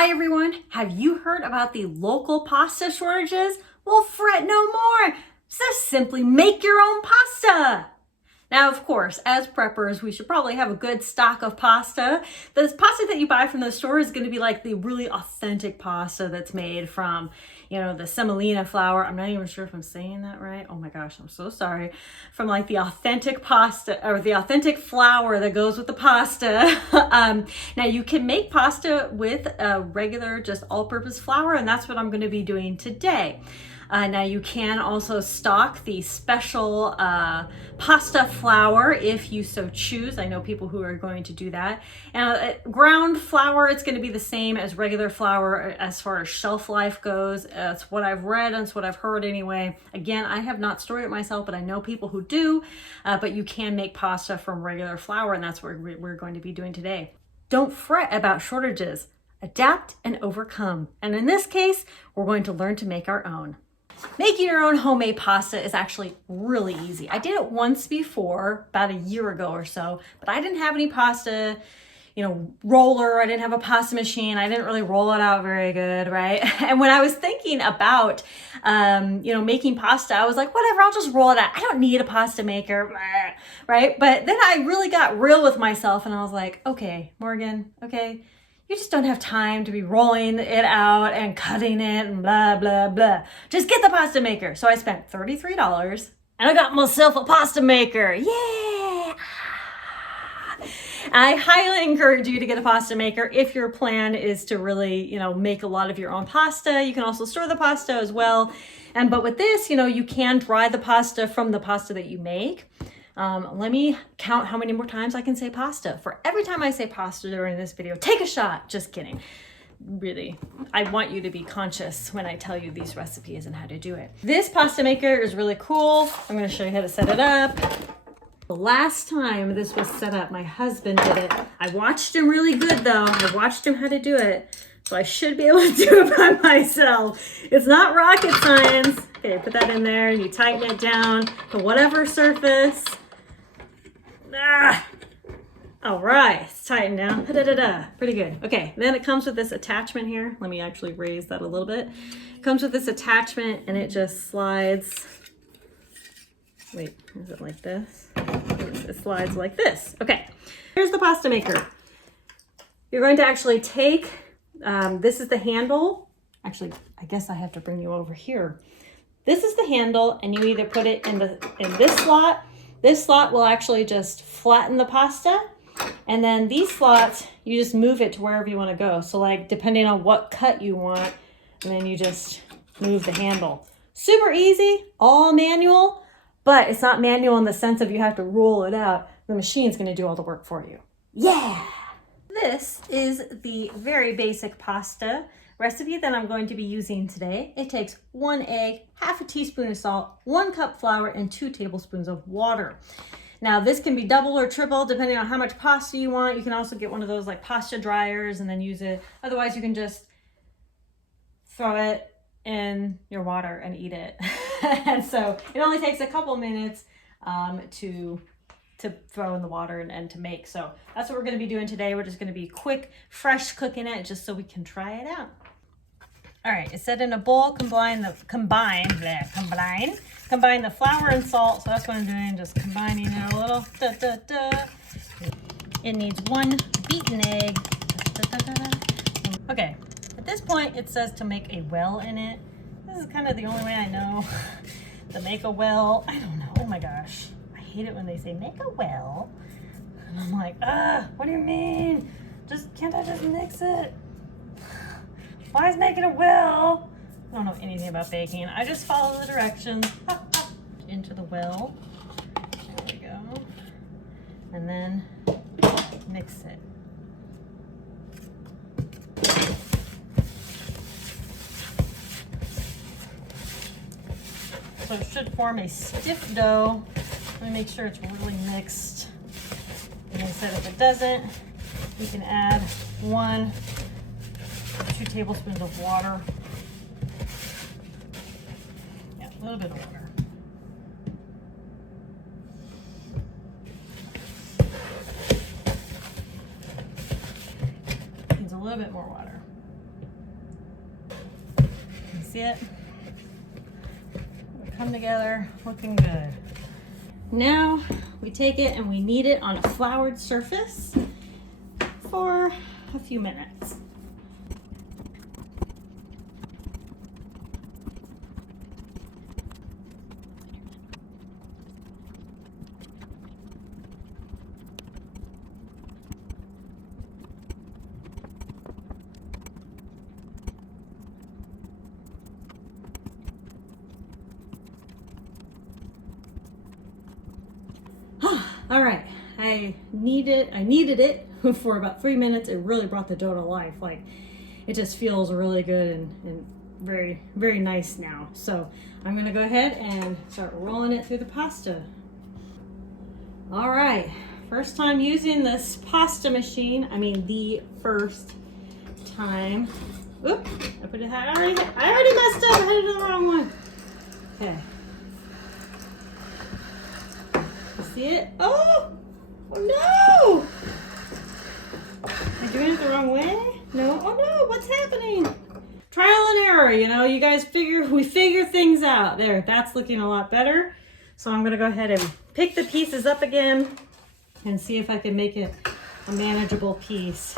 Hi everyone, have you heard about the local pasta shortages? Well, fret no more. Just simply make your own pasta. Now, of course, as preppers, we should probably have a good stock of pasta. The pasta that you buy from the store is going to be like the really authentic pasta that's made from, the semolina flour. I'm not even sure if I'm saying that right. Oh my gosh, I'm so sorry. From like the authentic pasta or the authentic flour that goes with the pasta. Now you can make pasta with a regular, just all-purpose flour, and that's what I'm going to be doing today. Now you can also stock the special pasta flour if you so choose. I know people who are going to do that. And ground flour, it's going to be the same as regular flour as far as shelf life goes. That's what I've read and it's what I've heard anyway. Again, I have not stored it myself, but I know people who do. But you can make pasta from regular flour, and that's what we're going to be doing today. Don't fret about shortages. Adapt and overcome. And in this case, we're going to learn to make our own. Making your own homemade pasta is actually really easy. I did it once before, about a year ago or so, but I didn't have any pasta, roller. I didn't have a pasta machine. I didn't really roll it out very good, right? And when I was thinking about, making pasta, I was like, whatever, I'll just roll it out. I don't need a pasta maker, right? But then I really got real with myself and I was like, okay, Morgan, okay. You just don't have time to be rolling it out and cutting it and blah, blah, blah. Just get the pasta maker. So I spent $33 and I got myself a pasta maker. Yeah! I highly encourage you to get a pasta maker if your plan is to really, make a lot of your own pasta. You can also store the pasta as well. But with this, you can dry the pasta from the pasta that you make. Let me count how many more times I can say pasta. For every time I say pasta during this video, take a shot. Just kidding. Really, I want you to be conscious when I tell you these recipes and how to do it. This pasta maker is really cool. I'm going to show you how to set it up. The last time this was set up, my husband did it. I watched him really good though. I watched him how to do it. So I should be able to do it by myself. It's not rocket science. Okay, put that in there and you tighten it down to whatever surface. All right, it's tightened now. Pretty good. Okay, then it comes with this attachment here. Let me actually raise that a little bit. It comes with this attachment and it just slides. Wait, is it like this? It slides like this. Okay, here's the pasta maker. You're going to actually take, this is the handle. Actually, I guess I have to bring you over here. This is the handle and you either put it in this slot. This slot will actually just flatten the pasta. And then these slots, you just move it to wherever you want to go. So like depending on what cut you want, and then you just move the handle. Super easy, all manual, but it's not manual in the sense of you have to roll it out. The machine's going to do all the work for you. Yeah! This is the very basic pasta recipe that I'm going to be using today. It takes 1 egg, half a teaspoon of salt, 1 cup flour, and 2 tablespoons of water. Now this can be double or triple depending on how much pasta you want. You can also get one of those like pasta dryers and then use it. Otherwise you can just throw it in your water and eat it. And so it only takes a couple minutes to throw in the water and to make. So that's what we're going to be doing today. We're just going to be quick, fresh cooking it just so we can try it out. All right, it's set in a bowl, combine the flour and salt. So that's what I'm doing, just combining it a little. It needs 1 beaten egg. Okay, at this point it says to make a well in it. This is kind of the only way I know to make a well. I don't know, oh my gosh. I hate it when they say make a well. And I'm like, what do you mean? Can't I just mix it? Why is making a well? I don't know anything about baking. I just follow the directions. Into the well. There we go. And then mix it. So it should form a stiff dough. Let me make sure it's really mixed. And I said if it doesn't, you can add 1 or 2 tablespoons of water. Yeah, a little bit of water. Needs a little bit more water. see it? Come together, looking good. Now we take it and we knead it on a floured surface for a few minutes. All right, I kneaded it for about 3 minutes. It really brought the dough to life. Like, it just feels really good and very, very nice now. So I'm gonna go ahead and start rolling it through the pasta. All right, first time using this pasta machine. I mean, the first time. Oop, I already messed up. I had it in the wrong one. Okay. See it? Oh! Oh no! Am I doing it the wrong way? No? Oh no, what's happening? Trial and error, you know, you guys we figure things out. There, that's looking a lot better. So I'm gonna go ahead and pick the pieces up again and see if I can make it a manageable piece.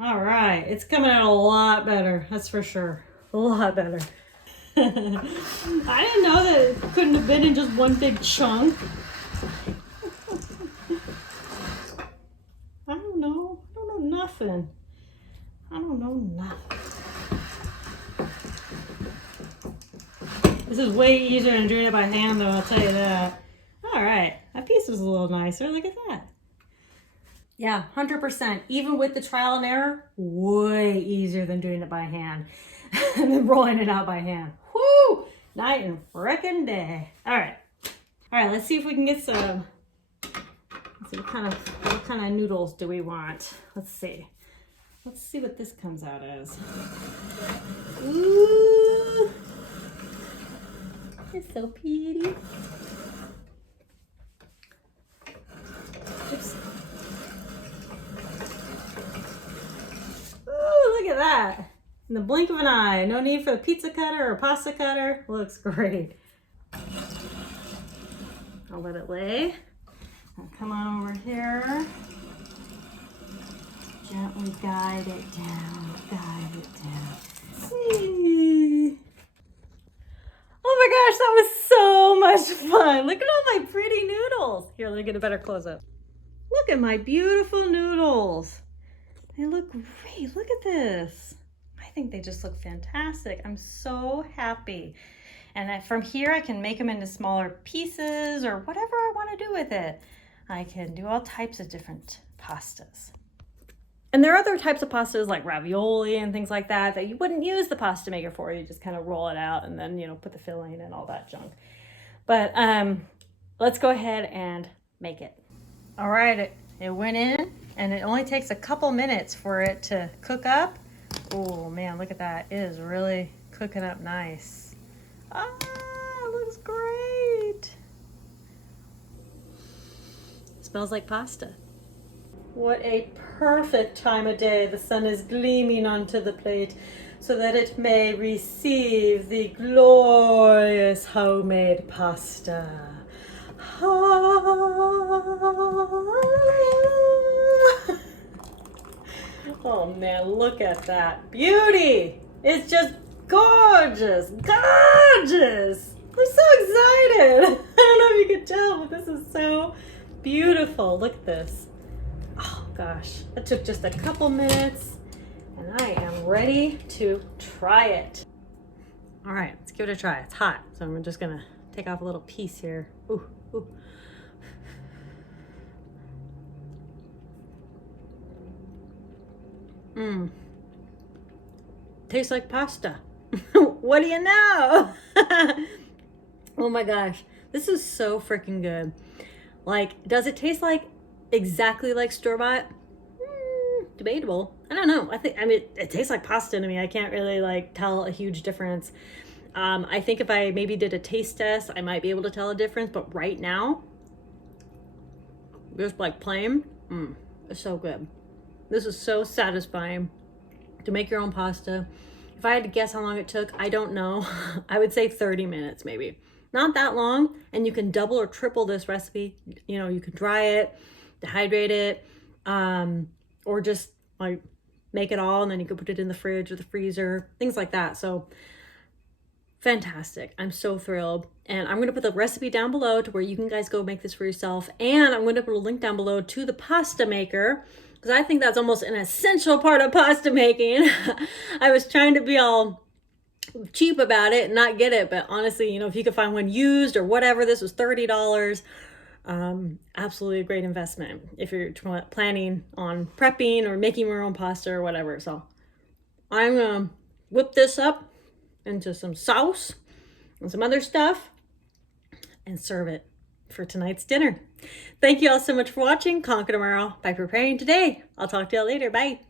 All right, it's coming out a lot better, that's for sure. A lot better. I didn't know that it couldn't have been in just one big chunk. I don't know nothing. I don't know nothing. This is way easier than doing it by hand though, I'll tell you that. All right, that piece was a little nicer, look at that. Yeah, 100%, even with the trial and error, way easier than doing it by hand and then rolling it out by hand. Whoo! Night and frickin' day. All right, let's see if we can get some, let's see, what kind of noodles do we want? Let's see what this comes out as. Ooh, it's so pretty. Oops. Ooh, look at that. In the blink of an eye. No need for the pizza cutter or pasta cutter. Looks great. I'll let it lay. I'll come on over here. Gently guide it down. Guide it down. Whee. Oh my gosh, that was so much fun. Look at all my pretty noodles. Here, let me get a better close-up. Look at my beautiful noodles. They look great. Look at this. I think they just look fantastic. I'm so happy. And from here, I can make them into smaller pieces or whatever I want to do with it. I can do all types of different pastas. And there are other types of pastas like ravioli and things like that that you wouldn't use the pasta maker for. You just kind of roll it out and then, you know, put the filling and all that junk. But let's go ahead and make it. All right, it went in and it only takes a couple minutes for it to cook up. Oh man, look at that. It is really cooking up nice. Ah, it looks great. It smells like pasta. What a perfect time of day. The sun is gleaming onto the plate so that it may receive the glorious homemade pasta. Oh man, look at that beauty. It's just gorgeous, gorgeous. I'm so excited. I don't know if you can tell, but this is so beautiful. Look at this. Oh gosh, that took just a couple minutes and I am ready to try it. All right, let's give it a try. It's hot, so I'm just gonna take off a little piece here. Ooh, ooh. Mmm. Tastes like pasta. What do you know? Oh my gosh, this is so freaking good. Like, does it taste like exactly like store-bought? Debatable. I don't know. I mean, it tastes like pasta to me. I can't really like tell a huge difference. I think if I maybe did a taste test, I might be able to tell a difference. But right now, just like plain, it's so good. This is so satisfying to make your own pasta. If I had to guess how long it took, I don't know. I would say 30 minutes maybe. Not that long, and you can double or triple this recipe. You know, you can dry it, dehydrate it, or just like make it all and then you can put it in the fridge or the freezer, things like that. So fantastic. I'm so thrilled. And I'm going to put the recipe down below to where you can guys go make this for yourself. And I'm going to put a link down below to the pasta maker, because I think that's almost an essential part of pasta making. I was trying to be all cheap about it and not get it, but honestly, you know, if you could find one used or whatever, this was $30. Absolutely a great investment if you're planning on prepping or making your own pasta or whatever. So I'm gonna whip this up into some sauce and some other stuff and serve it for tonight's dinner. Thank you all so much for watching. Conquer tomorrow by preparing today. I'll talk to y'all later. Bye.